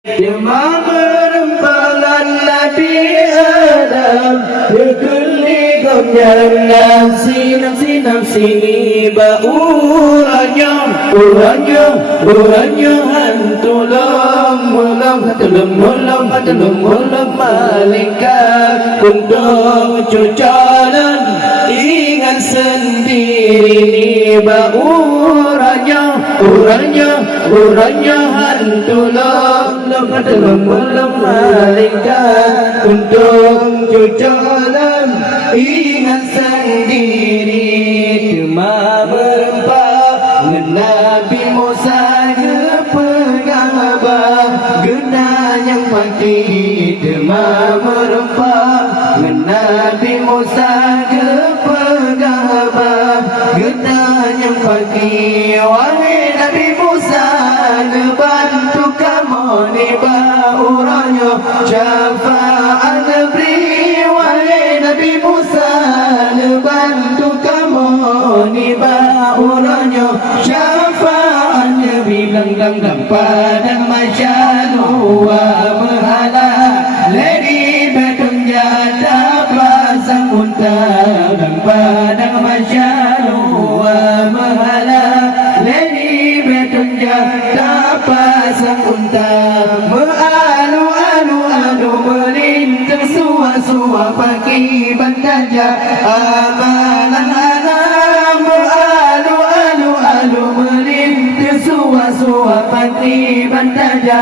Demam berembalan Nabi Adam Berkeli gomjang nafsi Uranya hantu lom malaikat Untuk cucanan ingat sendiri Uranya hantu lom malaikat Untuk cucanan ingat sendiri Demam berempah Nabi Musa pegang abah Gena yang pagi demam berempah Nabi Musa pegang abah Gena yang pagi Wahai Nabi Musa bantu kamu niba uranya syafa'at beri Wahai Nabi Musa bantu kamu niba uranya syafa'at bilang padang masyadu wa mahala lady bedung jada pasang unta padang masyadu wa mahala lady bedung jada pasang unta alu melintang suwa pagi bandaja amalan alam alu melintang suwa pagi bandaja